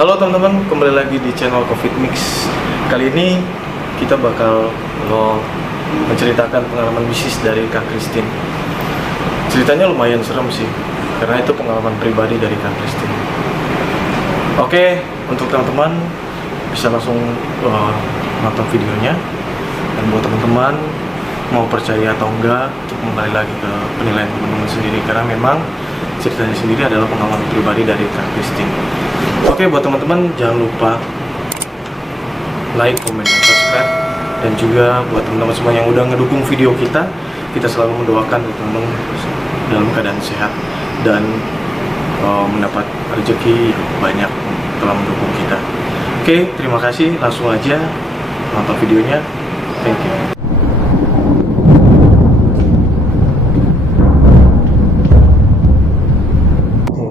Halo teman-teman, kembali lagi di channel Covid Mix. Kali ini kita bakal menceritakan pengalaman bisnis dari Kak Christine. Ceritanya lumayan serem sih, karena itu pengalaman pribadi dari Kak Christine. Oke, untuk teman-teman bisa langsung nonton videonya. Dan buat teman-teman mau percaya atau enggak, untuk kembali lagi ke penilaian teman-teman sendiri, karena memang ceritanya sendiri adalah pengalaman pribadi dari Kak Christine. Oke, buat teman-teman jangan lupa like, comment, dan subscribe. Dan juga buat teman-teman semua yang udah ngedukung video kita selalu mendoakan teman-teman dalam keadaan sehat dan mendapat rezeki yang banyak telah mendukung kita. Oke, terima kasih. Langsung aja nonton videonya. Thank you.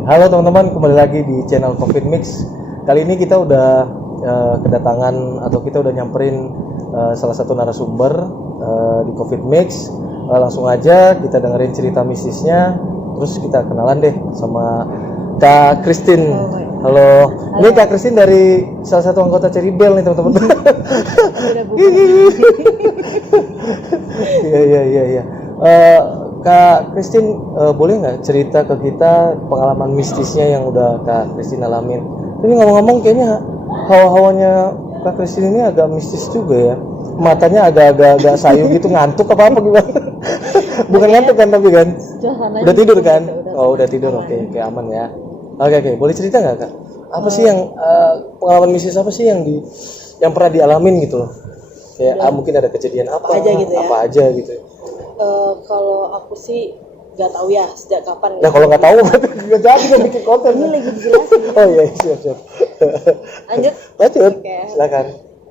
Halo teman-teman, kembali lagi di channel Covid Mix. Kali ini kita udah kedatangan atau kita udah nyamperin salah satu narasumber di Covid Mix. Langsung aja kita dengerin cerita mistisnya, terus kita kenalan deh sama Kak Christine. Halo. Ini Kak Christine dari salah satu anggota Cherry Bell nih teman-teman. Iya. Kak Christine, boleh nggak cerita ke kita pengalaman mistisnya yang udah Kak Christine alamin? Tapi ngomong-ngomong kayaknya hawa-hawanya Kak Christine ini agak mistis juga ya. Matanya agak sayu gitu, ngantuk apa gimana? Bukan ngantuk kan tapi kan? Udah tidur kan? Oh udah tidur, oke aman ya. Oke, boleh cerita nggak Kak? Apa sih yang pengalaman mistis apa sih yang pernah dialamin gitu loh? Kayak mungkin ada kejadian apa aja gitu ya? Apa aja gitu. Kalau aku sih nggak tahu ya sejak kapan. Nah kalau nggak tahu berarti nggak jadi kan bikin konten. Ini lagi dijelasin. Oh iya siap. Lanjut. Okay. Silakan.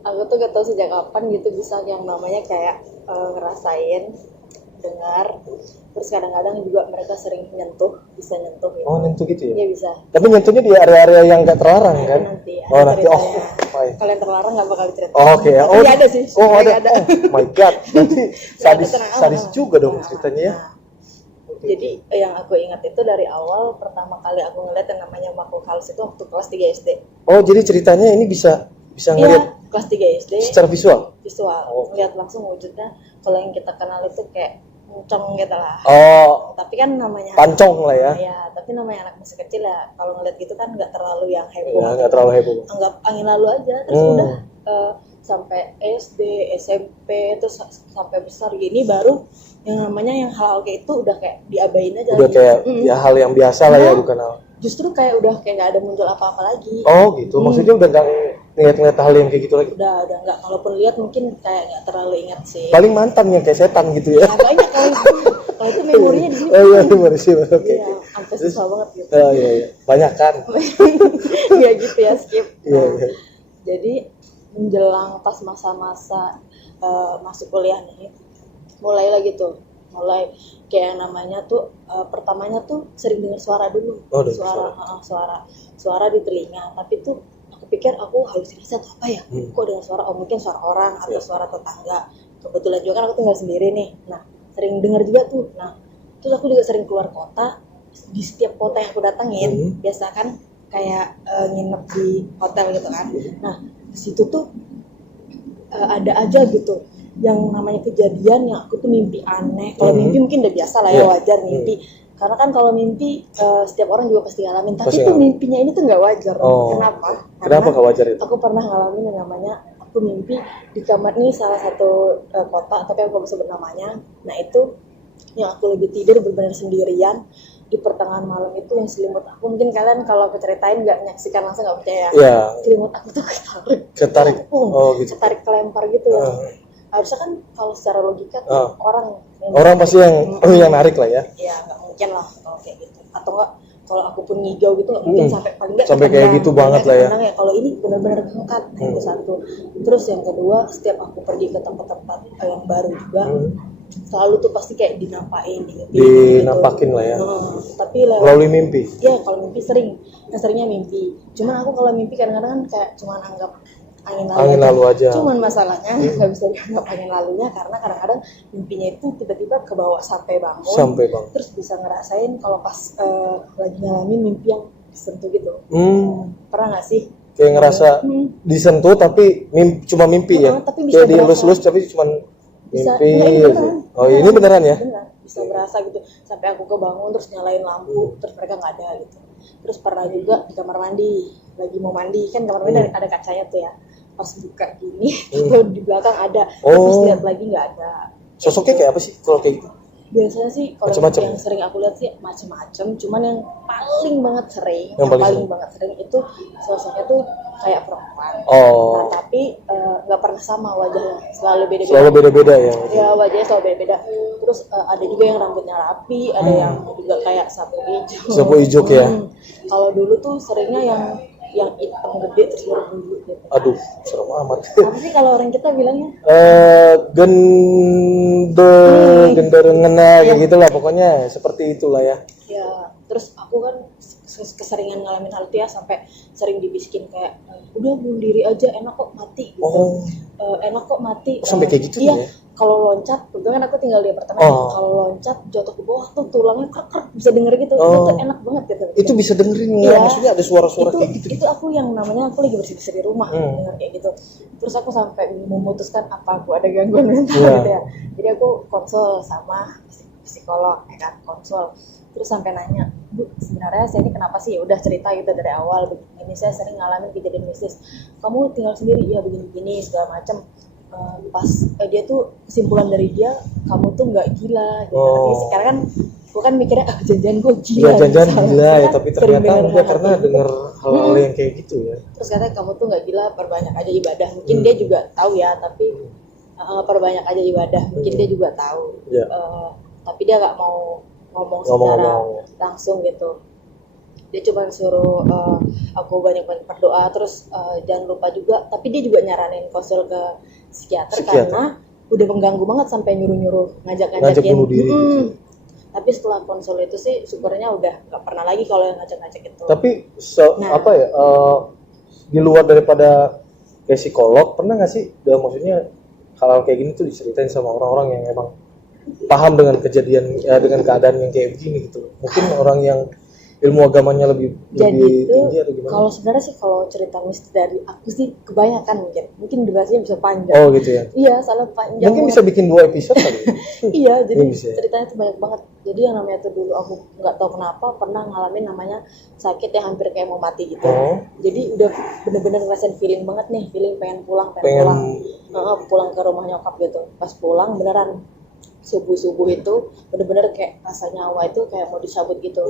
Aku tuh nggak tahu sejak kapan gitu bisa yang namanya kayak ngerasain, dengar, terus kadang-kadang juga mereka sering bisa nyentuh gitu. Oh nyentuh gitu ya? Iya bisa. Tapi nyentuhnya di area-area yang nggak terlarang kan? Nanti. Kalau yang terlarang nggak bakal diceritain. Oke. Tapi ada sih. Oh ada. Oh my god. Nanti sadis juga dong ceritanya ya. Jadi yang aku ingat itu dari awal pertama kali aku ngeliat yang namanya makhluk halus itu waktu kelas 3 SD. Oh jadi ceritanya ini bisa ngeliat kelas 3 SD secara visual? Ngeliat langsung wujudnya. Kalau yang kita kenal itu kayak muncong gitu lah. Oh. Tapi kan namanya pancong lah ya. Ya, tapi namanya anak masih kecil ya. Kalau ngeliat gitu kan nggak terlalu yang heboh. Ya, nggak terlalu heboh. Anggap angin lalu aja. Terus udah sampai SD, SMP, terus sampai besar gini baru yang namanya yang hal kayak itu udah kayak diabain aja. Udah kayak ya hal yang biasa lah ya, bukan hal. Justru kayak udah kayak nggak ada muncul apa-apa lagi. Oh gitu, maksudnya udah nggak ngeliat hal yang kayak gitu lagi? Udah nggak. Kalaupun lihat mungkin kayak nggak terlalu ingat sih. Paling mantan yang kayak setan gitu ya? Ya banyak kalau itu memorinya di sini. Oh iya memori sih, oke. Iya, sampai susah banget gitu. Oh iya, banyak kan? Ya gitu ya skip. Iya. Jadi menjelang pas masa-masa masuk kuliah nih, mulai kayak yang namanya tuh pertamanya tuh sering dengar suara dulu. Suara di telinga, tapi tuh aku pikir aku halusinasi atau apa ya? Kok dengar suara? Oh mungkin suara orang atau suara tetangga. Kebetulan juga kan aku tinggal sendiri nih. Nah sering dengar juga tuh. Nah terus aku juga sering keluar kota. Di setiap kota yang aku datangin biasa kan kayak nginep di hotel gitu kan. Nah di situ tuh ada aja gitu yang namanya kejadian yang aku tuh mimpi aneh. Kalau mimpi mungkin udah biasa lah ya, wajar mimpi. Karena kan kalau mimpi setiap orang juga pasti ngalamin. Tapi tuh mimpinya ini tuh nggak wajar. Kenapa? Kenapa nggak wajar itu? Aku pernah ngalamin yang namanya aku mimpi di kamar nih salah satu kota, tapi aku nggak bisa sebut namanya. Nah itu yang aku lagi tidur benar-benar sendirian di pertengahan malam itu yang selimut aku, mungkin kalian kalau aku ceritain nggak menyaksikan langsung nggak percaya. Selimut aku tuh ketarik gitu. Ketarik kelempar gitu ya. Harusnya kan kalau secara logika tuh orang pasti yang narik lah ya. Iya nggak mungkin lah kalau kayak gitu. Atau nggak kalau aku pun ngigau gitu nggak mungkin sampai paling nggak sampai kayak gitu banget lah ya. Kalau ini benar-benar keangkat. Itu satu. Terus yang kedua, setiap aku pergi ke tempat-tempat yang baru juga selalu tuh pasti kayak dinampakin dinampakin gitu. Lah ya. Tapi melalui mimpi. Iya kalau mimpi seringnya mimpi. Cuman aku kalau mimpi kadang-kadang kan kayak cuman anggap angin lalu aja. Cuman masalahnya nggak bisa dianggap angin lalunya karena kadang-kadang mimpinya itu tiba-tiba kebawa sampai bangun. Terus bisa ngerasain kalau pas lagi ngalamin mimpi yang disentuh gitu. Pernah nggak sih? kayak ngerasa disentuh tapi cuma mimpi ya. Tapi bisa Kayak dielus-elus tapi cuma bisa mimpi. beneran. Oh, ini beneran ya? Beneran, bisa berasa gitu sampai aku kebangun terus nyalain lampu terus mereka nggak ada gitu. Terus pernah juga di kamar mandi lagi mau mandi kan kamar mandi ada kacanya tuh ya, pas buka gini tuh di belakang ada, terus lihat lagi nggak ada. Sosoknya kayak apa sih kalau kayak gitu? Biasanya sih kalau Macem-macem yang sering aku lihat sih macem-macem, cuman yang paling banget sering, Yang paling paling banget sering itu sosoknya tuh kayak perempuan. Oh. Nah, tapi nggak pernah sama wajahnya, selalu beda-beda. Selalu beda-beda ya. Ya wajahnya selalu beda-beda. Terus ada juga yang rambutnya rapi, ada yang juga kayak sapu hijau. Sapu hijau ya. Kalau dulu tuh seringnya yang hitam gede terus berbulu gitu. Aduh, serem amat. Apa sih kalau orang kita bilangnya? Genderengena kayak gitulah pokoknya seperti itulah ya. Ya, terus aku kan keseringan ngalamin hal itu ya sampai sering dibisikin kayak udah bunuh diri aja enak kok mati gitu. Enak kok mati. Sampai kayak gitu iya, ya. Kalau loncat, kebetulan kan aku tinggal di apartemen. Kalau loncat jatuh ke bawah tuh tulangnya krek bisa denger gitu. Itu tuh enak banget gitu. Itu bisa dengerin Iya. ya, maksudnya ada suara-suara kayak gitu. Itu aku yang namanya aku lagi bersih-bersih di rumah denger kayak gitu. Terus aku sampai memutuskan apa aku ada gangguan mental gitu ya. Jadi aku konsul sama psikolog ya kan, konsul. Terus sampai nanya, Bu, sebenarnya saya ini kenapa sih? Udah cerita gitu dari awal, begini saya sering ngalamin kejadian mistis. Kamu tinggal sendiri, ya begini-begini segala macam. Pas dia tuh kesimpulan dari dia, kamu tuh nggak gila. Gitu. Sekarang kan, gue kan mikirnya janjian gue gila. Iya, janjian gila ya, Kan tapi ternyata enggak karena dengar hal-hal yang kayak gitu ya. Terus katanya kamu tuh nggak gila, perbanyak aja ibadah. Mungkin dia juga tahu ya, tapi perbanyak aja ibadah. Mungkin dia juga tahu. Tapi dia nggak mau ngomong secara langsung gitu. Dia cuma suruh aku banyak-banyak berdoa, terus jangan lupa juga, tapi dia juga nyaranin konsul ke psikiater karena udah mengganggu banget sampai nyuruh-nyuruh ngajak-ngajakin bunuh diri gitu. Tapi setelah konsul itu sih syukurnya udah nggak pernah lagi kalau yang ngajak-ngajak itu. Tapi apa ya, di luar daripada kayak psikolog, pernah nggak sih maksudnya hal-hal kayak gini tuh diceritain sama orang-orang yang emang paham dengan kejadian ya, dengan keadaan yang kayak begini gitu. Mungkin orang yang ilmu agamanya lebih tinggi atau gimana? Kalau sebenarnya sih kalau cerita mistis dari aku sih kebanyakan mungkin durasinya bisa panjang. Oh gitu ya? Iya, salah panjang. Mungkin bisa bikin 2 episode kali. Iya, jadi bisa. Ceritanya tuh banyak banget. Jadi yang namanya tuh dulu aku nggak tahu kenapa pernah ngalamin namanya sakit yang hampir kayak mau mati gitu. Jadi udah bener-bener ngerasain feeling banget nih, feeling pengen pulang ke rumah nyokap gitu. Pas pulang beneran subuh itu bener-bener kayak rasa nyawa itu kayak mau dicabut gitu.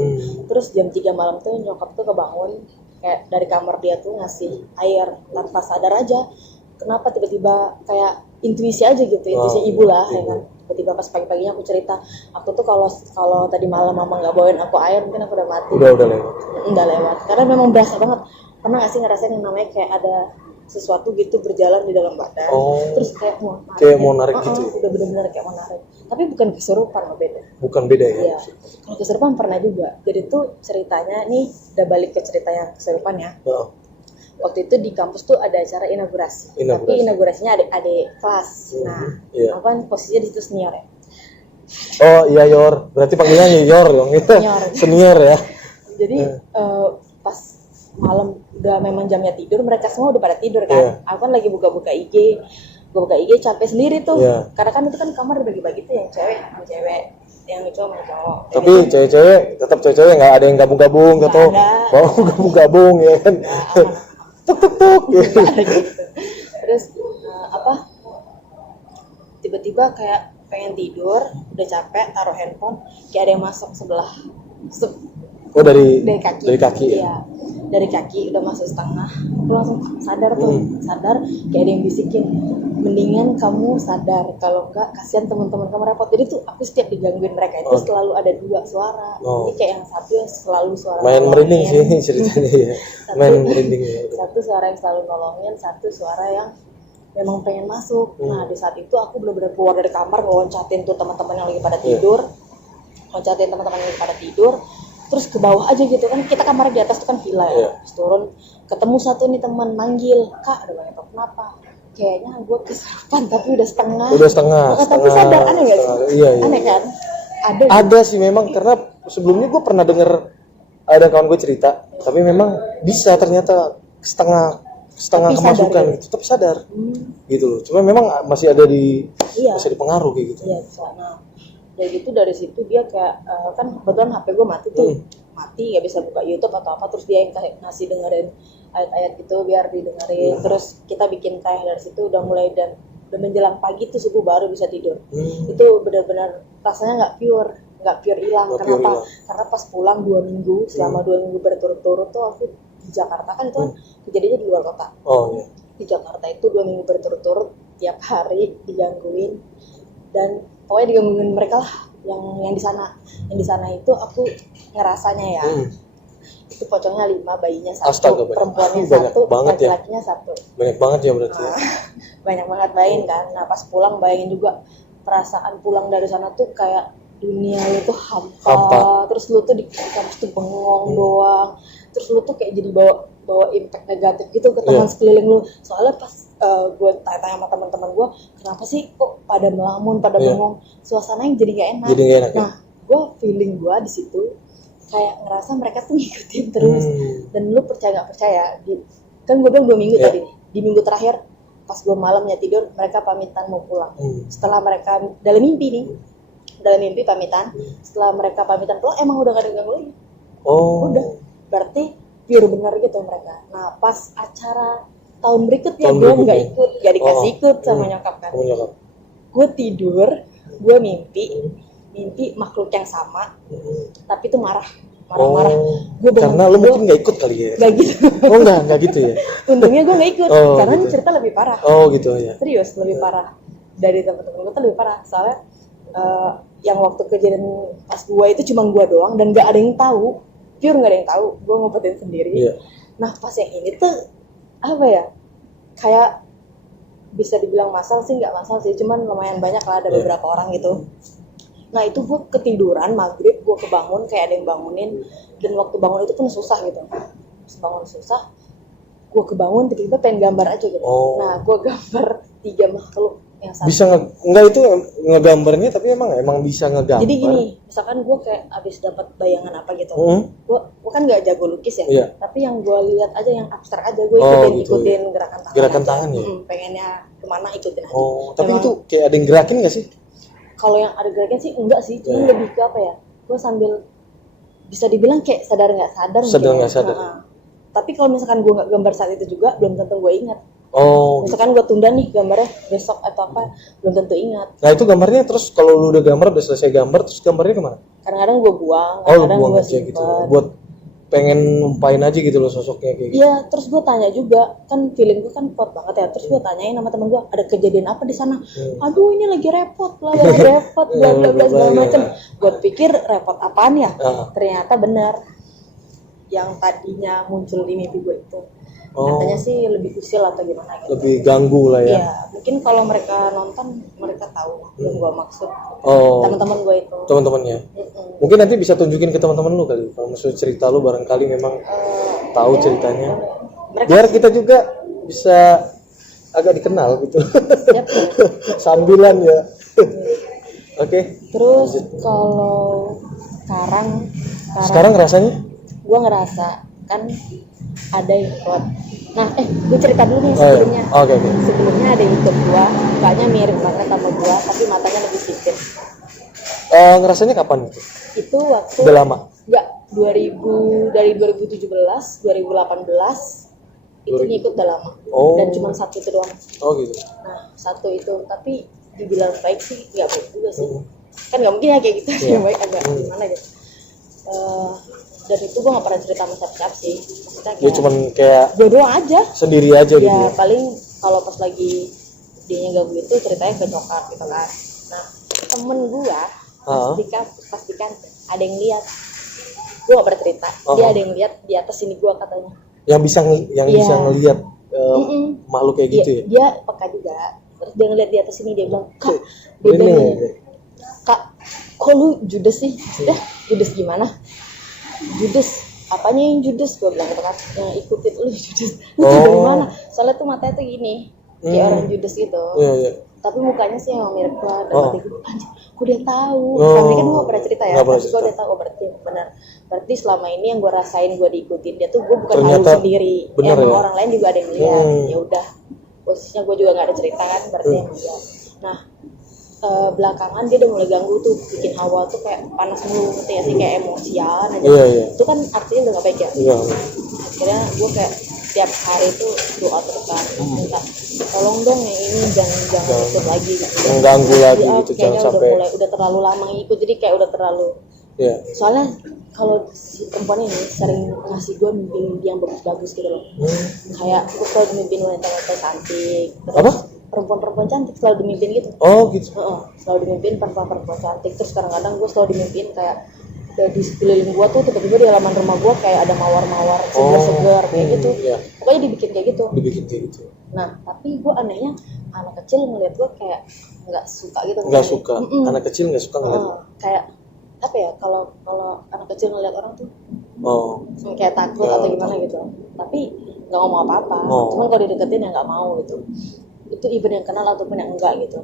Terus jam 3 malam tuh nyokap tuh kebangun kayak dari kamar dia tuh ngasih air tanpa sadar aja. Kenapa tiba-tiba kayak intuisi aja gitu, intuisi ibu lah ya kan. Tiba-tiba pas pagi-paginya aku cerita, aku tuh kalau tadi malam mama nggak bawain aku air mungkin aku udah mati. Udah lewat. Udah lewat. Karena memang berasa banget. Pernah nggak sih ngerasain yang namanya kayak ada sesuatu gitu berjalan di dalam badan, terus kayak mau narik gitu. Udah benar-benar kayak mau narik. Tapi bukan kesurupan, beda. Bukan beda ya. Iya. Kalau kesurupan pernah juga. Jadi tuh ceritanya nih udah balik ke cerita yang kesurupan ya. Waktu itu di kampus tuh ada acara inaugurasi. Tapi inaugurasinya adik-adik kelas. Nah, aku kan posisinya di situ senior ya. Oh iya Yor, berarti panggilannya Yor dong itu. Senior ya. Jadi pas malam udah memang jamnya tidur, mereka semua udah pada tidur kan. Aku kan lagi buka-buka IG capek sendiri tuh. Karena kan itu kan kamar dibagi-bagi tuh yang cewek sama cewek, yang cowok sama cowok. Tapi cewek-cewek tetap cewek nggak ada yang gabung-gabung atau mau gabung-gabung ya kan. Tuk gitu. Terus tiba-tiba kayak pengen tidur, udah capek, taruh handphone, kayak ada yang masuk sebelah. Dari kaki ya. Dari kaki udah masuk setengah, aku langsung sadar kayak ada yang bisikin, mendingan kamu sadar, kalau enggak kasihan teman-teman kamu repot. Jadi tuh aku setiap digangguin mereka itu selalu ada 2 suara. Jadi kayak yang satu yang selalu suara main merinding sih ceritanya ya. Main merinding ya. Satu suara yang selalu nolongin, satu suara yang memang pengen masuk. Nah di saat itu aku benar-benar keluar dari kamar, ngeloncatin tuh teman-teman yang lagi pada tidur, terus ke bawah aja gitu kan, kita kamar di atas tuh kan villa ya. Terus turun, ketemu satu nih teman manggil, Kak, ada banyak kenapa? Kayaknya gue kesurupan tapi udah setengah. Tapi sadar, aneh nggak sih? Iya. Aneh kan? Ada sih memang, karena sebelumnya gue pernah denger ada kawan gue cerita, tapi memang bisa ternyata setengah setengah Tapi sadar kemasukan gitu. gitu, tapi sadar gitu loh. Cuma memang masih ada Iya. masih dipengaruh kayak gitu. Iya bisa. Nah dari gitu, dari situ dia kayak kan kebetulan HP gue mati tuh, mati nggak bisa buka YouTube atau apa, terus dia yang kayak ngasih dengerin ayat-ayat gitu biar didengerin. Terus kita bikin teh dari situ, udah mulai dan udah menjelang pagi tuh subuh baru bisa tidur. Itu benar-benar rasanya nggak pure hilang. Nggak pure Kenapa? hilang. Karena pas pulang 2 minggu, selama 2 minggu berturut-turut tuh aku di Jakarta, kan itu kan kejadiannya di luar kota. Oh iya. Di Jakarta itu 2 minggu berturut-turut tiap hari digangguin, dan pokoknya digangguin mereka lah yang di sana. Yang di sana itu aku ngerasanya ya, itu pocongnya 5, bayinya 1, Astaga, banyak. perempuannya Banyak 1, banget ya. laki-lakinya 1. Banyak banget ya berarti. Ya. Banyak banget bayin kan. Nah pas pulang bayangin juga perasaan pulang dari sana tuh kayak dunia lu tuh hampa. Terus lu tuh di kampus tuh bengong doang, terus lu tuh kayak jadi bawa impact negatif gitu ke teman sekeliling lu. Soalnya pas gue tanya-tanya sama teman-teman gue, kenapa sih kok pada melamun, pada bengong, suasananya jadi gak enak. Jadi gak enak, nah gue feeling gue di situ kayak ngerasa mereka tuh ngikutin terus. Dan lu percaya gak percaya, kan gue bilang 2 minggu tadi, di minggu terakhir pas gue malamnya tidur, mereka pamitan mau pulang. Setelah mereka dalam mimpi pamitan, setelah mereka pamitan pulang emang udah gak ada ganggu lagi. Udah, berarti pure bener gitu mereka. Nah pas acara tahun berikutnya gue nggak ikut, gak dikasih ikut sama nyokap kan. Gue tidur, gue mimpi makhluk yang sama, tapi tuh marah. Gue karena lu mungkin nggak ikut kali ya. Gak gitu. Nggak gitu ya. Untungnya gue nggak ikut, karena gitu. ini cerita lebih parah. Gitu ya. Serius lebih parah dari teman-teman gue tuh, lebih parah. Soalnya yang waktu kejadian pas gue itu cuma gue doang dan nggak ada yang tahu, pure nggak ada yang tahu. Gue ngumpetin sendiri. Nah pas yang ini tuh apa ya? Kayak bisa dibilang masal sih, nggak masal sih, cuman lumayan banyak lah, ada beberapa orang gitu. Nah itu gue ketiduran maghrib, gue kebangun kayak ada yang bangunin, dan waktu bangun itu pun susah gitu. Bangun susah, gue kebangun tiba-tiba pengen gambar aja gitu. Nah gue gambar 3 makhluk yang sama. Bisa nggak itu ngegambarnya, tapi emang bisa ngegambar. Jadi gini, misalkan gue kayak abis dapat bayangan apa gitu, gue kan nggak jago lukis ya, tapi yang gue lihat aja yang abstrak aja, gue ikutin gerakan tangan ya. Pengennya kemana ikutin aja. Tapi memang, itu kayak ada yang gerakin nggak sih? kalau yang ada gerakan sih enggak sih, cuma lebih ke apa ya, gue sambil bisa dibilang kayak sadar nggak sadar. Tapi kalau misalkan gue nggak gambar saat itu juga, belum tentu gue ingat. Misalkan gue tunda nih gambarnya besok atau apa, belum tentu ingat. Nah itu gambarnya, terus kalau lu udah selesai gambar, terus gambarnya kemana? Kadang-kadang gue buang, kadang-kadang gue simpan. Gitu. Buat pengen numpain aja gitu loh sosoknya kayak gitu. Iya, terus gue tanya juga, kan feeling gue kan kuat banget ya. Terus gue tanyain sama temen gue, ada kejadian apa di sana? Aduh ini lagi repot lah, bla bla bla segala macem. Gue pikir repot apaan ya? Ternyata benar, yang tadinya muncul di mimpi gue itu. Katanya sih lebih usil atau gimana gitu. Lebih ganggu lah ya. Iya, mungkin kalau mereka nonton mereka tahu yang gue maksud. Teman-teman gue itu. Teman-temannya. Mungkin nanti bisa tunjukin ke teman-teman lu kali. Kalau maksud cerita lu barangkali memang tahu ceritanya. Biar kita juga bisa agak dikenal gitu. Sambilan ya. Oke. Terus kalau sekarang rasanya? Gue ngerasa kan ada yang ikut. Nah, gue cerita dulu nih sebelumnya. Oke. Sebelumnya ada yang ikut gue, mukanya mirip banget sama gue, tapi matanya lebih sipit. Ngerasanya kapan itu? Itu waktu udah lama? Enggak, dari 2017, 2018 itu ngikut udah lama. Dan cuma 1 itu doang. Gitu. Nah, 1 itu, tapi dibilang baik sih, nggak baik juga sih. Kan nggak mungkin ya kayak gitu, yang baik agak gimana gitu. Dan itu gue gak pernah cerita sama siapa sih, maksudnya kayak cuman kayak gue doang aja, sendiri aja gitu ya. Paling kalau pas lagi dia ganggu itu ceritanya ke nyokap gitu kan. Nah temen gue pastikan ada yang lihat, gue gak pernah cerita, dia ada yang lihat di atas sini gue katanya, yang bisa ngelihat makhluk kayak gitu ya. Dia peka juga, terus dia ngeliat di atas sini, dia bilang, Kak, dia bilang, Kak, kok lu judes sih? Judes gimana? Judes, apanya yang judes? Gue bilang gitu kan, yang ikutin lu judes. Lu dari mana? Soalnya tuh matanya tuh gini, kayak orang judes gitu. tapi mukanya sih emang mirip gue. Dan Oh. hati gue, anjir, gue udah tahu. Oh. Selama ini kan gue gak pernah cerita ya, Nggak pernah tapi gue cerita. udah tahu. Oh, berarti selama ini yang gue rasain, gue diikutin dia tuh, gue bukan Ternyata halu sendiri. bener Emang ya? orang lain juga ada yang lihat. Hmm. Ya udah, posisinya gue juga gak ada cerita kan, berarti emang dia. Nah, belakangan dia udah mulai ganggu tuh, bikin hawa tuh kayak panas mulu, ngerti ya sih, kayak emosian aja. Iya. Itu kan artinya udah gak baik ya. Iya. Akhirnya gue kayak tiap hari tuh doa terus kan, minta tolong dong yang ini jangan ikut lagi gitu. Mengganggu lagi Iya, gitu, kayaknya jangan sampai. udah terlalu lama ngikut, jadi kayak udah terlalu. Iya. Soalnya kalau si perempuan ini sering ngasih gue mimpi yang bagus-bagus gitu loh. Kayak gue selalu dimimpin wanita-wanita cantik. Terus Apa? perempuan-perempuan cantik selalu dimimpin gitu. Oh gitu. Heeh, selalu dimimpin perempuan-perempuan cantik. Terus kadang-kadang gue selalu dimimpin kayak di sekeliling gue tuh tiba-tiba di halaman rumah gue kayak ada mawar-mawar segar-segar kayak gitu. Iya. Pokoknya dibikin kayak gitu. Dibikin kayak gitu. Nah, tapi gue anehnya anak kecil ngeliat gue kayak nggak suka gitu. Nggak suka. Mm-mm. Anak kecil nggak suka ngeliat. Kayak apa ya, kalau anak kecil ngeliat orang tuh Oh. kayak takut Ya, atau gimana gitu, tapi nggak ngomong apa-apa. Oh. Cuman kalau dideketin ya nggak mau gitu. Itu even yang kenal ataupun yang enggak gitu.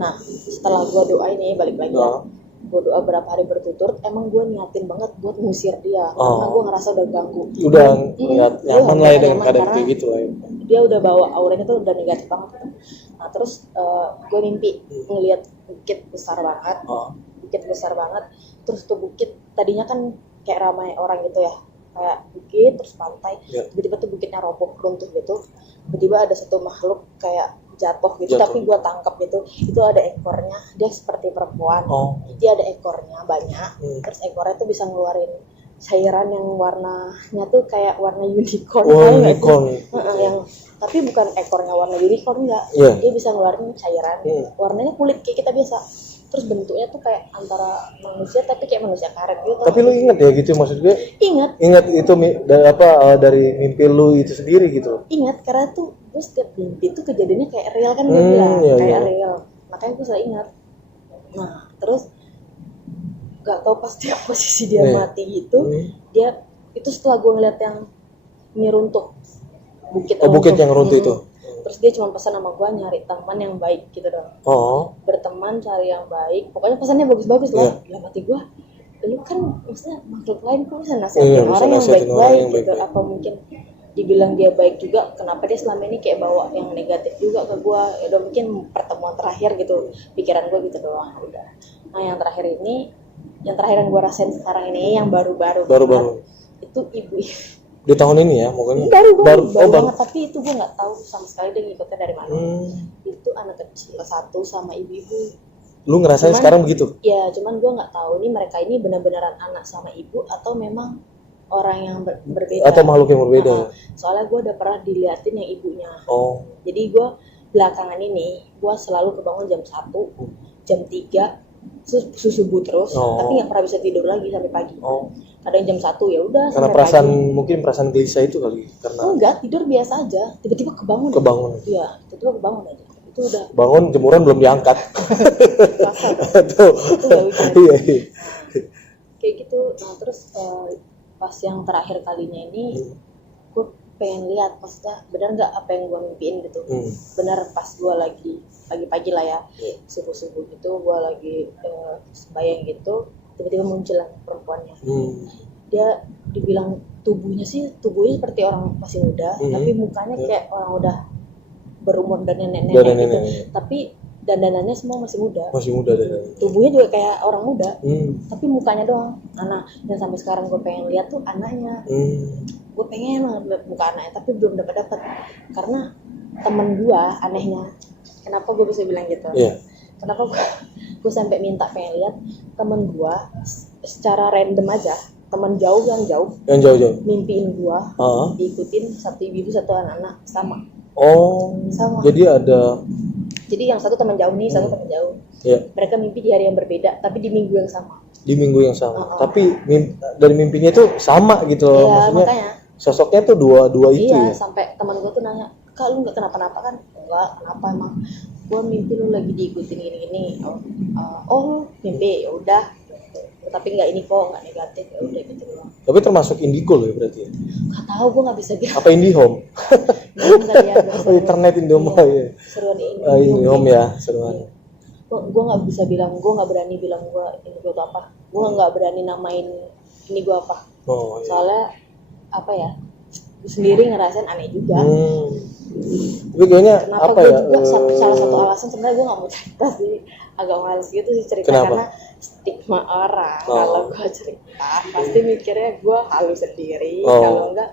Nah, setelah gue doa ini balik lagi ya, gue doa berapa hari berturut-turut, emang gue niatin banget buat ngusir dia, karena gue ngerasa udah ganggu. Udah nggak nyaman lah ya dengan nyaman keadaan karena kayak gitu lah ya. dia udah bawa auranya tuh udah negatif banget gitu. Nah terus gue mimpi ngeliat bukit besar banget, terus tuh bukit tadinya kan kayak ramai orang gitu ya, kayak bukit terus pantai, Ya. tiba-tiba tuh bukitnya roboh runtuh gitu, tiba-tiba ada satu makhluk kayak jatuh gitu, Jatuh. tapi gue tangkap gitu, itu ada ekornya, dia seperti perempuan, Oh. dia ada ekornya banyak, terus ekornya tuh bisa ngeluarin cairan yang warnanya tuh kayak warna unicorn, Oh, tahu nggak sih? unicorn. Yang tapi bukan ekornya warna unicorn, enggak. Iya. Dia bisa ngeluarin cairan, warnanya kulit kayak kita biasa. Terus bentuknya tuh kayak antara manusia tapi kayak manusia karet gitu. Tapi lu inget ya gitu maksud gue? Ingat Itu dari mimpi lu itu sendiri gitu. karena tuh gue setiap mimpi tuh kejadiannya kayak real kan, gue bilang iya, kayak iya. real. Makanya gue selalu ingat. Nah, terus gak tau pas dia posisi dia Iya. mati gitu, dia itu setelah gue ngeliat yang ini runtuh, bukit Yang runtuh itu. Terus dia cuma pesan sama gue nyari teman yang baik gitu dong. Oh. Berteman, cari yang baik, pokoknya pesannya bagus-bagus lah. Dalam hati gue, lu kan maksudnya makhluk lain kok bisa nasihatin Iya, bisa orang yang nasihatin orang baik-baik yang gitu. baik-baik. Apa mungkin dibilang dia baik juga, kenapa dia selama ini kayak bawa yang negatif juga ke gue? Ya udah, mungkin pertemuan terakhir gitu, pikiran gue gitu doang udah. Nah yang terakhir yang gue rasain sekarang ini, yang baru-baru banget, itu ibu Di tahun ini ya, pokoknya. baru banget, tapi itu gue nggak tahu sama sekali dia ngikutnya dari mana. Itu anak kecil satu sama ibu-ibu. Lu ngerasain sekarang begitu? Ya, cuman gue nggak tahu nih mereka ini benar-benaran anak sama ibu atau memang orang yang berbeda. Atau makhluk yang berbeda? Soalnya gue udah pernah diliatin yang ibunya. Oh. Jadi gue belakangan ini gue selalu kebangun jam 1, jam 3, subuh terus, tapi nggak pernah bisa tidur lagi sampai pagi. Kadang jam 1 ya udah Karena sampai mungkin perasaan gelisah itu kali, karena enggak, tidur biasa aja, tiba-tiba kebangun. Iya, tiba-tiba kebangun aja. Itu udah bangun jemuran belum diangkat. kerasa dong. Tuh. Itu nggak bisa. Iya. Kayak gitu. Nah terus pas yang terakhir kalinya ini gue pengen lihat maksudnya benar nggak apa yang gue mimpiin gitu. Benar pas gue lagi pagi-pagi lah ya, subuh-subuh gitu, gue lagi bayang gitu, tiba-tiba muncul lah perempuannya. Dia dibilang tubuhnya seperti orang masih muda, tapi mukanya kayak orang udah berumur dan nenek-nenek gitu. Tapi dandanannya semua masih muda. Tubuhnya juga kayak orang muda, tapi mukanya doang. Nah, dan sampai sekarang gue pengen lihat tuh anaknya. Gue pengen banget lihat muka anaknya, tapi belum dapat karena temen gue anehnya. Kenapa gue bisa bilang gitu? Kenapa gue sampai minta pengen lihat temen gue secara random aja, teman jauh yang jauh mimpiin gue, diikutin satu ibu satu anak-anak sama. Sama. Jadi yang satu teman jauh nih, satu teman jauh. Mereka mimpi di hari yang berbeda, tapi di minggu yang sama. Tapi dari mimpinya itu sama gitu loh. Maksudnya makanya. Sosoknya tuh dua itu ya. Sampai teman gue tuh nanya, "Kak, lu nggak kenapa-napa kan?" "Enggak, kenapa emang?" "Gue mimpi lu lagi diikutin gini-gini." Oh, mimpi, ya udah. tapi nggak ini kok, nggak negatif, ya udah gitu doang. Tapi termasuk indigo loh ya berarti ya? Nggak tahu, gue nggak bisa bilang. Apa IndiHome? Nggak ya, Oh, internet Indomie ya. seruan ini. IndiHome ya, seruan. Gue nggak bisa bilang, gue nggak berani bilang gue ini gue apa. Gue nggak berani namain ini gue apa. Oh iya. Soalnya apa ya? Gue sendiri ngerasain aneh juga. Tapi kayaknya Kenapa apa gue ya? juga salah satu alasan sebenarnya gue nggak mau cerita sih, agak males gitu sih cerita. Kenapa? Karena stigma orang Oh. kalau gue cerita pasti mikirnya gue halu sendiri. Oh. Kalau enggak,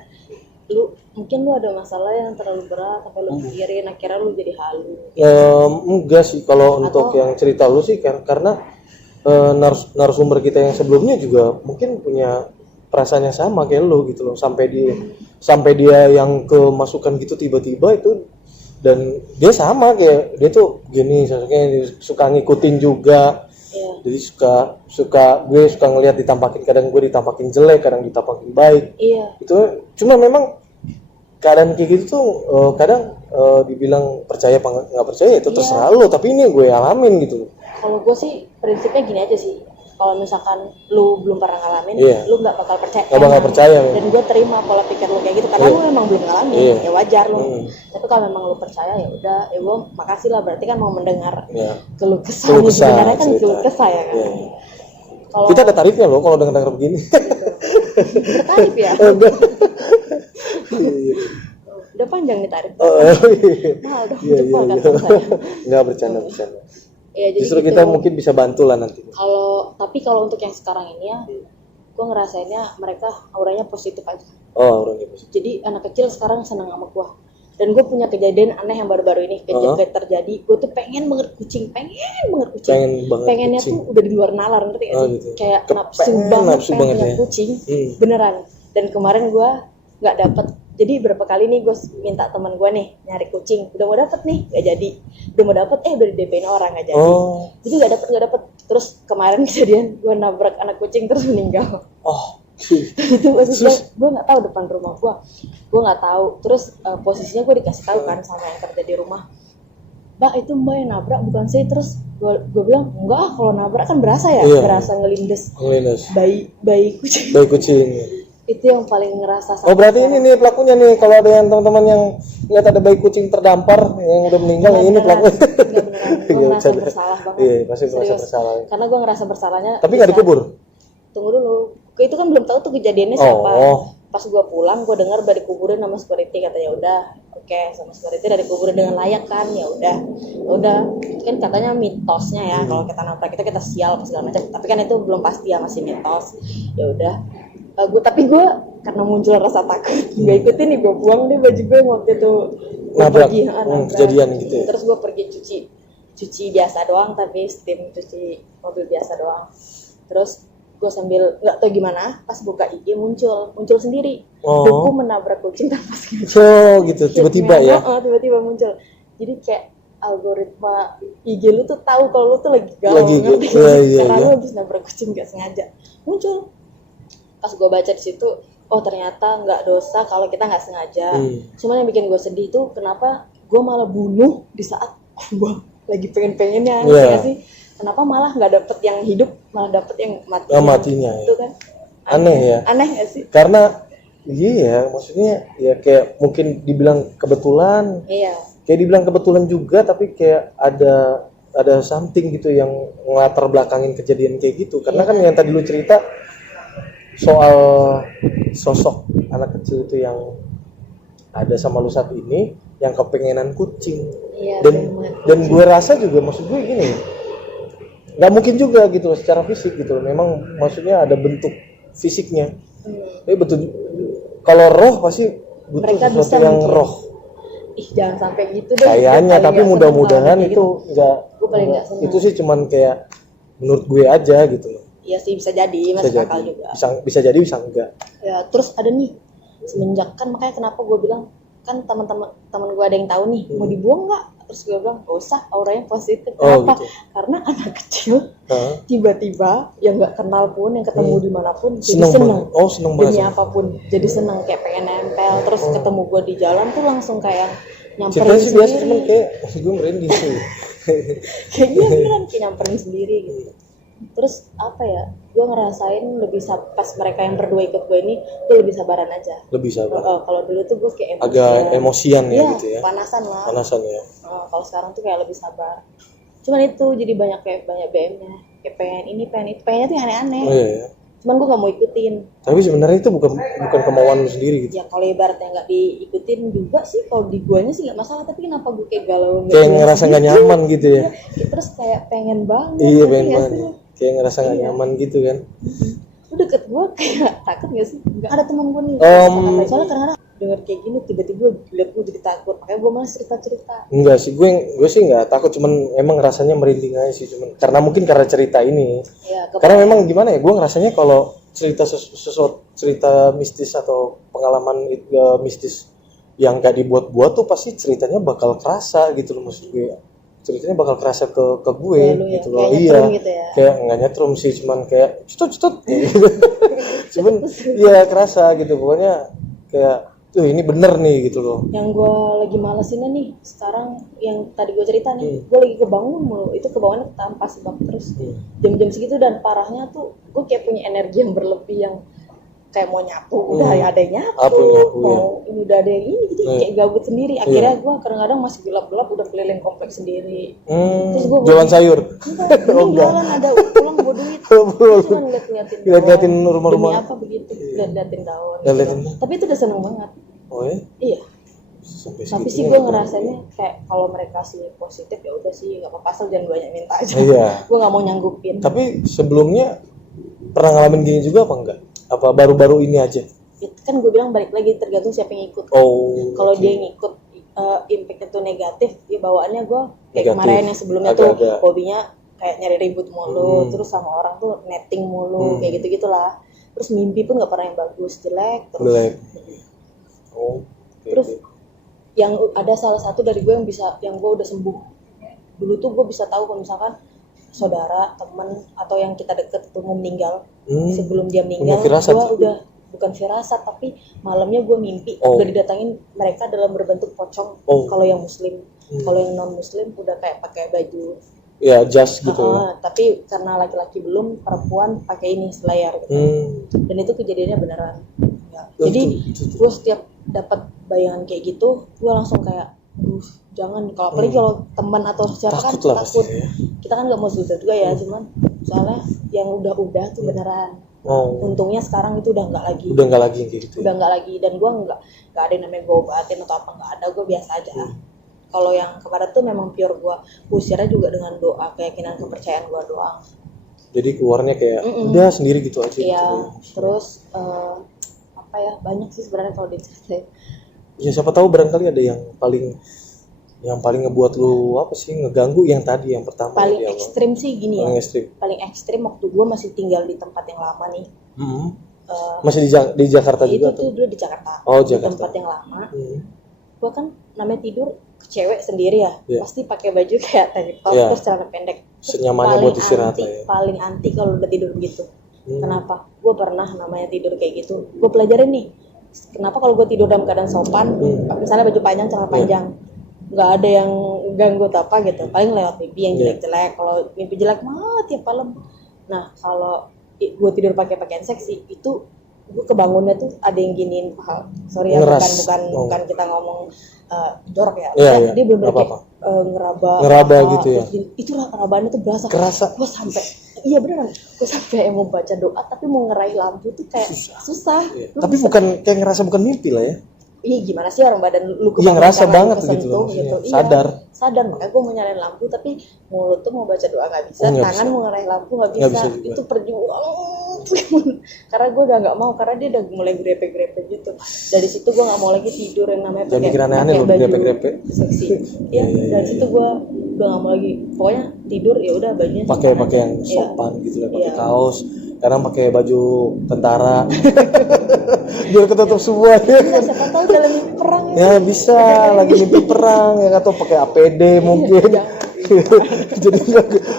mungkin lu ada masalah yang terlalu berat sampai lu pikirin akhirnya lu jadi halu. Enggak sih kalau untuk Atau- yang cerita lu sih karena narasumber kita yang sebelumnya juga mungkin punya perasaan yang sama kayak lu gitu loh, sampai dia yang kemasukan gitu tiba-tiba itu, dan dia sama kayak dia tuh gini, sosoknya suka ngikutin juga. Iya. Jadi gue suka ngelihat ditampakin, kadang gue ditampakin jelek, kadang ditampakin baik. Iya. Itu cuma memang keadaan kayak gitu tuh kadang dibilang percaya apa nggak percaya itu terserah lo, tapi ini gue alamin gitu. Kalau gue sih prinsipnya gini aja sih. Kalau misalkan lu belum pernah ngalamin, Iya. lu nggak bakal percaya. Nggak bakal percaya, ya. Dan gue terima pola pikir lu kayak gitu karena Iya. lu memang belum ngalamin, Iya. ya wajar lu. Hmm. Tapi kalau memang lu percaya ya udah, ya gue makasih lah, berarti kan mau mendengar Ya. keluh kesah. Keluh kesah, Sebenarnya kan cerita. keluh kesah ya kan. Iya. Kalau Kita ada tarifnya loh kalau dengar begini. bertarif ya, Enggak. udah panjang nih tarif. Oh, iya. Mahal dong, Iya, jempol iya, kan iya. sama saya. Nggak bercanda. Ya, jadi Justru gitu. kita mungkin bisa bantu lah nanti. Tapi kalau untuk yang sekarang ini ya, gue ngerasainnya mereka auranya positif aja. Oh, orangnya positif. Jadi anak kecil sekarang senang sama gua. Dan gue punya kejadian aneh yang baru-baru ini terjadi. Gue tuh pengen banget kucing. Pengennya kucing. tuh udah di luar nalar, ngerti gak Oh, sih? gitu. Kayak Kepengen, nafsu nafsu banget pengen ya. kucing. Hmm. Beneran. Dan kemarin gue nggak dapet. Jadi berapa kali nih gue minta teman gue nih nyari kucing. Udah mau dapet nih, nggak jadi. Udah mau dapet, udah di DP-in orang, nggak jadi. Oh. Jadi nggak dapet. Terus kemarin kejadian gue nabrak anak kucing terus meninggal. Oh. Itu maksudnya gue nggak tahu depan rumah gue nggak tahu. Terus posisinya gue dikasih tahu kan sama yang kerja di rumah, mbak itu mbak yang nabrak bukan sih. Terus gue bilang enggak, kalau nabrak kan berasa ya. Iya. Berasa ngelindes Ngelindas. bayi kucing. Baik kucing. Itu yang paling ngerasa. Oh, berarti ini nih pelakunya nih. Kalau ada yang teman-teman yang lihat ada bayi kucing terdampar yang udah meninggal, yang ini pelakunya. Gue ngerasa bersalah banget. Iya, pasti merasa Serius. bersalah. Karena gue ngerasa bersalahnya. Tapi nggak bisa- dikubur. Tunggu dulu, itu kan belum tahu tuh kejadiannya Oh. siapa. Pas gue pulang gue dengar udah dikuburin sama security, katanya udah oke, sama security udah dikuburin dengan layak kan. Ya udah kan katanya mitosnya ya, kalau kita nabrak itu kita sial segala macam, tapi kan itu belum pasti ya, masih mitos. Ya udah tapi gue karena muncul rasa takut nggak ikutin nih, gue buang deh baju gue yang waktu itu gua Nabrak. pergi, nabrak. Kejadian gitu ya. Terus gue pergi cuci biasa doang, tapi steam cuci mobil biasa doang. Terus gue sambil nggak tahu gimana pas buka IG muncul sendiri. Oh. Gue menabrak kucing tanpa sengaja. So gitu tiba-tiba ya. Tiba-tiba muncul. Jadi kayak algoritma IG lu tuh tahu kalau lu tuh lagi galau, Lagi ngerti? iya, Karena iya. lu habis nabrak kucing nggak sengaja. Muncul. Pas gue baca di situ, oh ternyata nggak dosa kalau kita nggak sengaja. Cuman yang bikin gue sedih tuh kenapa gue malah bunuh di saat gue lagi pengen-pengennya, Iya. ngerti sih? Kenapa malah nggak dapet yang hidup, malah dapet yang mati? Matinya ya. Itu kan Aneh ya. Aneh nggak sih? Karena iya, maksudnya ya kayak mungkin dibilang kebetulan, Iya. kayak dibilang kebetulan juga, tapi kayak ada something gitu yang ngelatar belakangin kejadian kayak gitu. Karena kan yang tadi lu cerita soal sosok anak kecil itu yang ada sama lu saat ini yang kepengenan kucing. Iya. Dan gue rasa juga, maksud gue gini, nggak mungkin juga gitu secara fisik gitu. Memang maksudnya ada bentuk fisiknya. Tapi betul, kalau roh pasti butuh Mereka sesuatu bisa yang mungkin. roh. Jangan sampai gitu deh. Kayaknya, Gua paling tapi nggak mudah-mudahan seneng kalau kayak itu gitu. enggak. Gua paling nggak seneng. Itu sih cuman kayak menurut gue aja gitu loh. Iya sih, bisa jadi, Bisa masuk jadi, akal juga. bisa jadi, bisa enggak. Ya, terus ada nih, semenjak kan makanya kenapa gue bilang kan teman gue ada yang tahu nih, mau dibuang nggak? Terus gue bilang gak usah, auranya positif. Oh, Kenapa? gitu. Karena anak kecil Hah? tiba-tiba yang nggak kenal pun, yang ketemu dimanapun jadi Seneng seneng. banget. Oh, seneng banget. Demi apapun, jadi seneng, kayak pengen nempel. Terus ketemu gue di jalan tuh langsung kayak nyamperin Ceritanya sih biasa, sendiri. cuman kayak maksud gue merinding sih. Kayak gitu beneran, kayak nyamperin sendiri gitu. Terus apa ya, gue ngerasain lebih pas mereka yang berdua ikut gue ini, gue lebih sabaran aja. Lebih sabar. Kalau dulu tuh gue kayak Agak emosian ya Iya, gitu ya. panasan lah. Panasan ya. Kalau sekarang tuh kayak lebih sabar. Cuman itu jadi banyak BM-nya, kayak pengen ini pengen itu, pengennya tuh yang aneh-aneh. Oh iya ya. Cuman gue gak mau ikutin. Tapi sebenarnya itu bukan kemauan lu sendiri gitu. Ya kalau ibaratnya nggak diikutin juga sih, kalau di guanya sih nggak masalah, tapi kenapa gue kayak galau Kayak ngerasa nggak nyaman gitu ya. Terus kayak pengen banget. Iya, ngerti pengen nggak banget. sih? Ya. Kayak ngerasa nggak nyaman gitu kan. Lu deket gue kayak takut gak sih? Nggak ada teman gue nih. Soalnya kadang-kadang denger kayak gini tiba-tiba lihat gue jadi takut, makanya gue malah cerita. Enggak sih, gue sih nggak takut, cuman emang rasanya merinding aja sih, cuman karena cerita ini. Ya, Karena memang gimana ya, gue ngerasanya kalau cerita sesuatu cerita mistis atau pengalaman mistis yang gak dibuat-buat tuh pasti ceritanya bakal kerasa gitu loh, maksud gue. Ceritanya bakal kerasa ke gue Kayak lu ya, gitu loh. kayak Iya. nyetrum gitu ya. Kayak nggak nyetrum sih, cuman kayak cetut gitu. Cuman iya kerasa gitu, pokoknya kayak tuh ini bener nih gitu loh. Yang gue lagi malesinnya nih sekarang, yang tadi gue cerita nih, gue lagi kebangun mulu, itu kebangunnya tanpa sebab terus jam-jam segitu, dan parahnya tuh gue kayak punya energi yang berlebih, yang kayak mau nyapu udah ada yang nyapu, mau ini udah ada yang ini, jadi kayak gabut sendiri. Akhirnya gue kadang-kadang masih gelap-gelap udah keliling kompleks sendiri. Terus gue Jualan sayur. jalan ada pulang bawa duit, cuma ngeliatin rumah-rumah. demi apa begitu, liatin daun. Liatin. Tapi itu udah seneng banget. Oh ya? Iya. Tapi sih gue ngerasanya kayak kalau mereka sih positif ya udah sih nggak apa-apa, asal jangan banyak minta aja. Iya. Gue nggak mau nyanggupin. Tapi sebelumnya pernah ngalamin gini juga apa enggak? Apa baru-baru ini aja? Itu kan gue bilang balik lagi tergantung siapa yang ikut. Oh. Kalau dia yang ikut impact itu negatif, ya bawaannya gue kayak Negatif. kemarin yang sebelumnya Agak-agak. tuh hobinya kayak nyari ribut mulu, terus sama orang tuh netting mulu, kayak gitu-gitulah. Terus mimpi pun nggak pernah yang bagus, jelek terus. Jelek. Oh. Terus yang ada salah satu dari gue yang gue udah sembuh. Dulu tuh gue bisa tahu kalau misalkan saudara, teman atau yang kita deket itu mau meninggal, sebelum dia meninggal, gue udah bukan firasat, tapi malamnya gue mimpi udah didatangin mereka dalam berbentuk pocong. Kalau yang muslim, kalau yang non muslim udah kayak pakai baju ya jas gitu ya. Tapi karena laki-laki belum, perempuan pakai ini selayar gitu. Dan itu kejadiannya beneran ya. Jadi gue setiap dapat bayangan kayak gitu, gue langsung kayak jangan, kalau apalagi kalau teman atau siapa kan takut ya. Kita kan nggak mau susah juga ya, cuman soalnya yang udah tuh beneran. Untungnya sekarang itu udah nggak lagi kayak gitu. Udah nggak lagi, dan gue nggak ada yang namanya gue obatin atau apa, nggak ada, gue biasa aja. Kalau yang kemarin tuh memang pure gue usirnya juga dengan doa, keyakinan, kepercayaan gue doang. Jadi keluarnya kayak udah sendiri gitu aja. Iya. Gitu. Terus apa ya, banyak sih sebenarnya kalau diceritain. Ya siapa tahu barangkali ada yang paling ngebuat lu apa sih, ngeganggu yang tadi yang pertama. Paling ekstrim sih gini paling ya. Ekstrim. Paling ekstrim waktu gue masih tinggal di tempat yang lama nih. Masih di Jakarta juga tuh? Itu dulu di Jakarta. Di Jakarta. tempat yang lama. Gue kan namanya tidur cewek sendiri ya, pasti pakai baju kayak tank top terus celana pendek. Senyamannya buat istirahat ya. Paling anti kalau udah tidur begitu. Kenapa? Gue pernah namanya tidur kayak gitu. Gue pelajarin nih. Kenapa kalau gue tidur dalam keadaan sopan, misalnya baju panjang, celana panjang, nggak ada yang ganggu atau apa gitu. Paling lewat mimpi yang jelek-jelek. Kalau mimpi jelek mah tiap malam. Nah kalau gue tidur pakai pakaian seksi, itu gue kebangunnya tuh ada yang giniin hal. Sorry ya, bukan kita ngomong jorok ya. Dia bener-bener kayak ngeraba gitu ya. Itu rabaannya tuh berasa. Kerasa. Gue sampai iya beneran, gue sampai mau baca doa tapi mau ngeraih lampu tuh kayak susah. Tapi bukan kayak ngerasa bukan mimpi lah ya. Iya gimana sih, orang badan lu ngerasa banget kesentuh, gitu. Iya, sadar, makanya gue mau nyalain lampu tapi mulut tuh mau baca doa nggak bisa, tangan mau ngeraih lampu nggak bisa. Itu perjuangan karena gue udah nggak mau, karena dia udah mulai grepe-grepe gitu. Dari situ gue nggak mau lagi tidur yang namanya pakai baju seksi. Iya, dari situ gue udah nggak mau lagi, pokoknya tidur ya udah bajunya pakai yang sopan gitu lah, pakai kaos. Kadang pakai baju tentara biar ketutup semua ya. Siapa tahu dalam mimpi perang ya bisa lagi mimpi perang ya, atau pakai APD mungkin. Jadi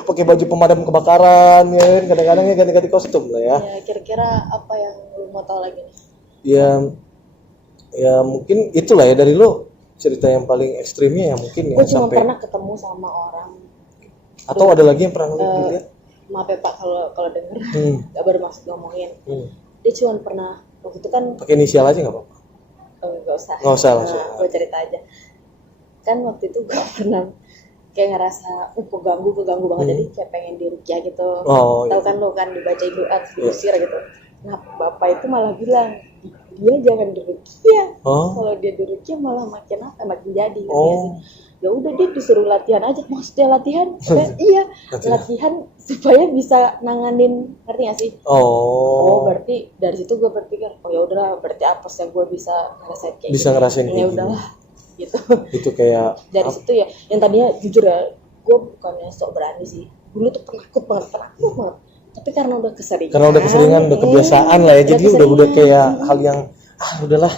pakai baju pemadam kebakaran ya, kadang-kadang ya ganti-ganti kostum lah ya. Ya kira-kira apa yang lu mau tahu lagi nih? Ya mungkin itulah ya dari lu, cerita yang paling ekstrimnya ya mungkin ya. Gue cuma pernah ketemu sama orang. Atau ada lagi yang pernah lu lihat? maaf ya Pak kalau denger, nggak bermaksud ngomongin. Dia cuma pernah waktu itu kan, Pakai inisial aja nggak apa-apa. nggak usah. Nggak usah langsung. Nah, gue cerita aja. Kan waktu itu gue pernah kayak ngerasa keganggu banget, jadi kayak pengen diruqyah gitu. Oh, Tahu iya. kan lo kan dibacain doa terus diusir gitu. Nah bapak itu malah bilang dia jangan diruqyah. Kalau dia diruqyah malah makin jadi. Ngerti nggak sih? Ya udah dia disuruh latihan aja. Maksudnya latihan? Iya, latihan supaya bisa nanganin, ngerti nggak sih? Oh, berarti dari situ gue berpikir, oh ya udah, berarti apa sih gue bisa ngerasain kayak Bisa gini. ngerasain Ya kayak udahlah, gitu. Itu kayak Dari situ ya, yang tadinya jujur ya, gue bukannya sok berani sih. Dulu tuh penakut banget. Tapi karena udah keseringan, udah kebiasaan lah ya. Jadi udah kayak hal yang udahlah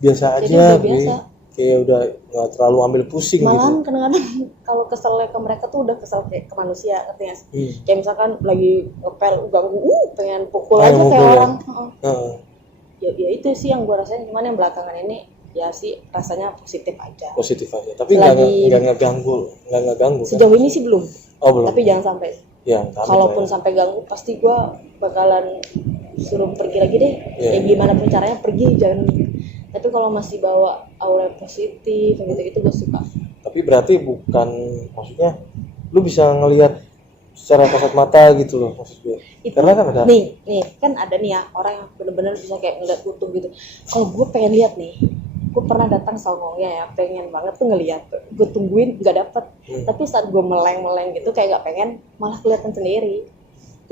biasa Jadi aja. udah biasa. Kayak udah nggak terlalu ambil pusing Malahan gitu. kadang-kadang kalau keselnya ke mereka tuh udah kesel kayak ke manusia, ngerti nggak sih? Kayak misalkan lagi ngepel ganggu, pengen pukul aja kayak orang. Ya itu sih yang gue rasain. Cuman yang belakangan ini ya sih rasanya positif aja. Positif aja. Tapi nggak ngeganggu. Sejauh ini sih belum. Oh belum. Tapi jangan sampai. Ya, kalaupun sampai ganggu, pasti gue bakalan suruh pergi lagi deh. Ya gimana pun caranya pergi, jangan. Tapi kalau masih bawa aura positif gitu gue suka. Tapi berarti bukan, maksudnya lu bisa ngelihat secara kasat mata gitu loh maksud gue. Karena kan ada nih kan ada nih ya orang yang benar-benar bisa kayak ngeliat utuh gitu. Kalau gue pengen lihat nih, gue pernah datang songongnya ya, pengen banget tuh ngeliat, gue tungguin nggak dapet. Tapi saat gue meleng gitu kayak nggak pengen, malah kelihatan sendiri.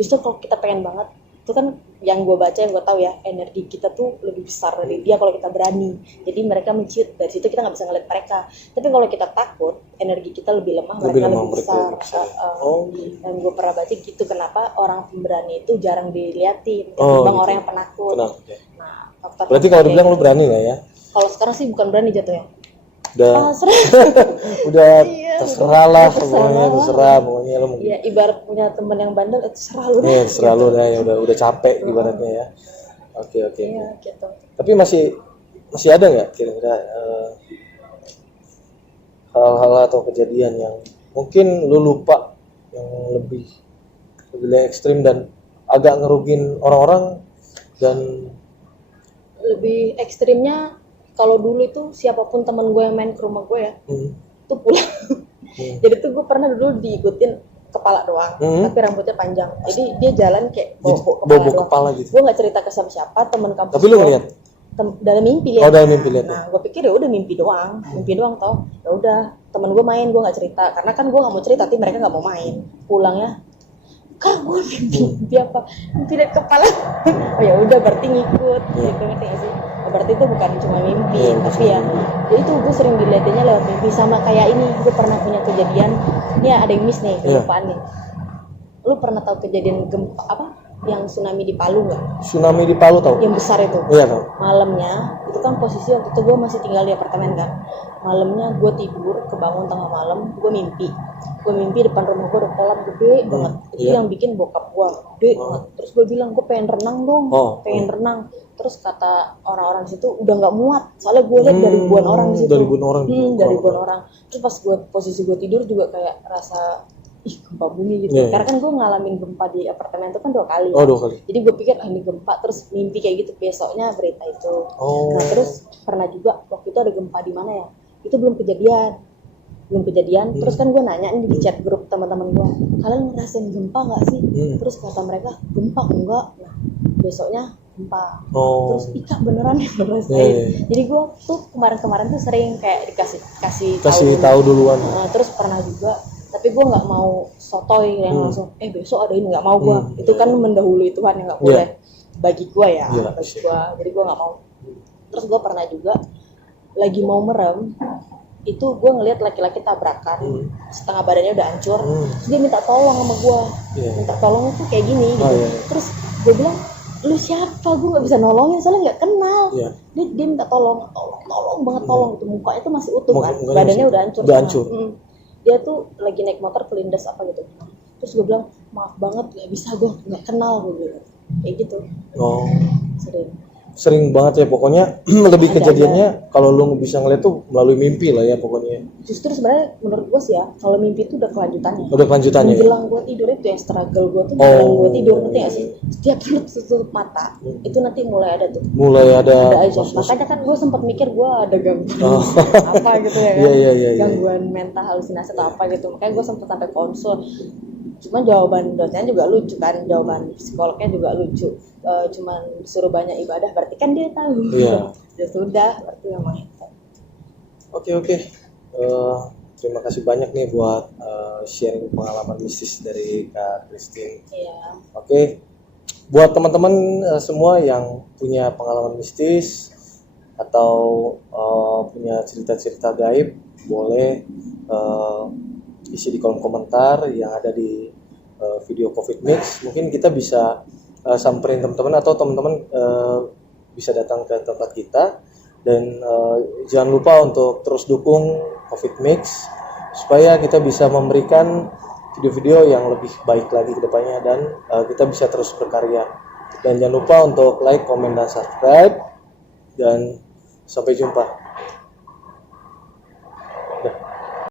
Justru kalau kita pengen banget, itu kan yang gue baca, yang gue tahu ya, energi kita tuh lebih besar dari dia kalau kita berani. Jadi mereka menciut, dari situ kita nggak bisa ngeliat mereka. Tapi kalau kita takut, energi kita lebih lemah, mereka lebih besar. Dan gue pernah baca gitu, kenapa orang pemberani itu jarang diliatin ketimbang gitu. Orang yang penakut. Nah, berarti kalau dibilang lu berani nggak ya? Kalau sekarang sih bukan berani jatuhnya. Udah terserah lah, pokoknya lu. Iya, ibarat punya teman yang bandel, terserah lu. Iya, terserah lu dah, ya udah capek ibaratnya ya. Oke. Iya, gitu. Tapi masih ada nggak kira-kira hal-hal atau kejadian yang mungkin lu lupa, yang lebih ekstrim dan agak ngerugin orang-orang? Dan lebih ekstrimnya, kalau dulu itu siapapun teman gue yang main ke rumah gue ya, itu pulang. Jadi tuh gue pernah dulu diikutin kepala doang, tapi rambutnya panjang. Jadi dia jalan kayak bawa kepala gitu. Gue nggak cerita ke siapa, teman kampus. Tapi lu ngeliat? Dalam mimpi lihat. Dalam mimpi lihat. Nah, gue pikir ya udah mimpi doang tau. Ya udah, teman gue main, gue nggak cerita karena kan gue nggak mau cerita, tapi mereka nggak mau main. Pulangnya, Kak, gue mimpi apa? Mimpi lihat kepala. Oh ya udah, berarti ngikut. Gitu, ngerti nggak sih? Berarti itu bukan cuma mimpi, tapi ya itu gue sering dilihatinnya lewat mimpi. Sama kayak ini, gue pernah punya kejadian. Ini ada yang miss nih, kelupaan nih. Lu pernah tahu kejadian gempa apa? Yang tsunami di Palu nggak? Tsunami di Palu tahu? Yang besar itu. Iya tahu. Malamnya itu kan posisi waktu itu gue masih tinggal di apartemen kan. Malamnya gue tidur, kebangun tengah malam, gue mimpi depan rumah gue ada kolam gede banget. Itu yang bikin bokap gue gede banget. Terus gue bilang, gue pengen renang dong, pengen renang. Terus kata orang-orang di situ udah nggak muat, soalnya gue lihat dari ribuan orang di situ. Dari ribuan orang. Terus pas posisi gue tidur juga kayak rasa gempa bumi gitu. Karena kan gue ngalamin gempa di apartemen itu kan 2 kali. 2 kali. Jadi gue pikir ini gempa, terus mimpi kayak gitu, besoknya berita itu. Nah terus pernah juga waktu itu ada gempa di mana ya? Itu belum kejadian. Terus kan gue nanya nih di chat grup teman-teman gue, kalian ngerasain gempa nggak sih? Terus kata mereka gempa enggak. Nah besoknya gempa. Terus Ika beneran ya ngerasain. Jadi gue tuh kemarin tuh sering kayak kasih tahu duluan. Terus pernah juga, tapi gue nggak mau sotoy yang langsung besok ada ini, nggak mau gue. Itu kan mendahului Tuhan yang nggak boleh bagi gue ya. Bagi gue, jadi gue nggak mau. Terus gue pernah juga lagi mau merem, itu gue ngelihat laki-laki tabrakan, setengah badannya udah hancur. Terus dia minta tolong sama gue, minta tolong tuh kayak gini gitu. Terus gue bilang, lu siapa? Gue nggak bisa nolongin soalnya nggak kenal. Dia minta tolong banget gitu. Mukanya tuh masih utuh kan, badannya udah hancur. Dia tuh lagi naik motor kelindes apa gitu. Terus gue bilang, maaf banget nggak bisa, gue nggak kenal, gue bilang kayak gitu. Sering. sering banget ya pokoknya. Lebih Ada. kejadiannya kalau lu bisa ngeliat tuh melalui mimpi lah ya pokoknya. Justru sebenarnya menurut gue sih ya, kalau mimpi itu udah kelanjutannya. Udah kelanjutannya ya? Menjelang gue tidur itu yang struggle gue tuh menjelang gue tidur, ngerti gak sih? iya. Setiap lu tutup mata, itu nanti mulai ada tuh. Mulai ada Ada aja. mas-mas. Makanya kan gue sempat mikir gue ada gangguan Oh. apa gitu ya kan? Iya. Gangguan mental halusinasi atau apa gitu. Makanya gue sempat sampai konsul. Cuman jawaban dosennya juga lucu kan, jawaban psikolognya juga lucu. Cuman disuruh banyak ibadah, berarti kan dia tahu. Iya. Ya sudah, berarti memang itu. Oke. Terima kasih banyak nih buat sharing pengalaman mistis dari Kak Christine. Iya. Oke, buat teman-teman semua yang punya pengalaman mistis atau punya cerita-cerita gaib, boleh isi di kolom komentar yang ada di video Covid Mix. Mungkin kita bisa samperin teman-teman atau teman-teman bisa datang ke tempat kita. Dan jangan lupa untuk terus dukung Covid Mix supaya kita bisa memberikan video-video yang lebih baik lagi ke depannya dan kita bisa terus berkarya. Dan jangan lupa untuk like, komen, dan subscribe. Dan sampai jumpa.